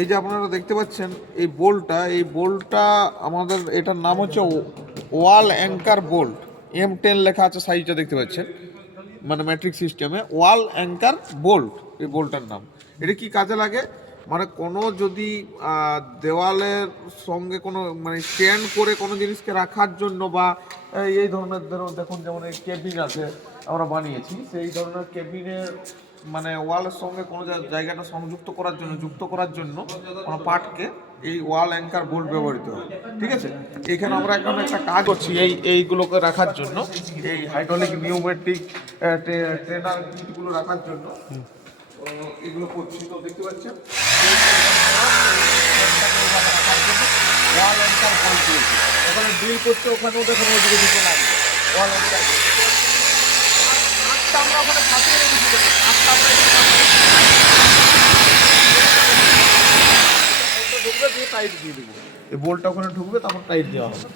এই যে আপনারা দেখতে পাচ্ছেন এই বোল্টটা আমাদের এটার নাম হচ্ছে ওয়াল অ্যাঙ্কার বোল্ট। M10 লেখা আছে সাইজটা দেখতে পাচ্ছেন, মানে ম্যাট্রিক সিস্টেমে ওয়াল অ্যাঙ্কার বোল্ট এই বোল্টটার নাম। এটা কি কাজে লাগে, মানে কোনো যদি দেওয়ালের সঙ্গে কোনো মানে স্ট্যান্ড করে কোনো জিনিসকে রাখার জন্য বা এই ধরনের দেখুন যেমন এই কেবিন আছে আমরা বানিয়েছি, সেই ধরনের কেবিনের মানে ওয়ালের সঙ্গে কোনো জায়গাটা যুক্ত করার জন্য কোনো পার্টকে এই ওয়াল অ্যাঙ্কার বোল্ট ব্যবহৃত হয়। ঠিক আছে, এখানে আমরা এখন একটা কাজ করছি এইগুলোকে রাখার জন্য, এই হাইড্রোলিক নিউমেটিক ট্রেনার কিটগুলো রাখার জন্য এগুলো করছি। তো দেখতে পাচ্ছেন ওয়াল অ্যাঙ্কার বোল্ট দিয়েছি, ওখানে ড্রিল করছে, ওখানেও দেখুন ওইদিকে দিতে লাগবে ওয়াল অ্যাঙ্কার আটটা আমরা ওখানে ফাঁসিয়ে রেখেছি। দেখুন আটটা আমরা ঢুকবে দিয়ে টাইট দিয়ে দেবো, এই বোল্টটা ওখানে ঢুকবে তখন টাইট দেওয়া হবে।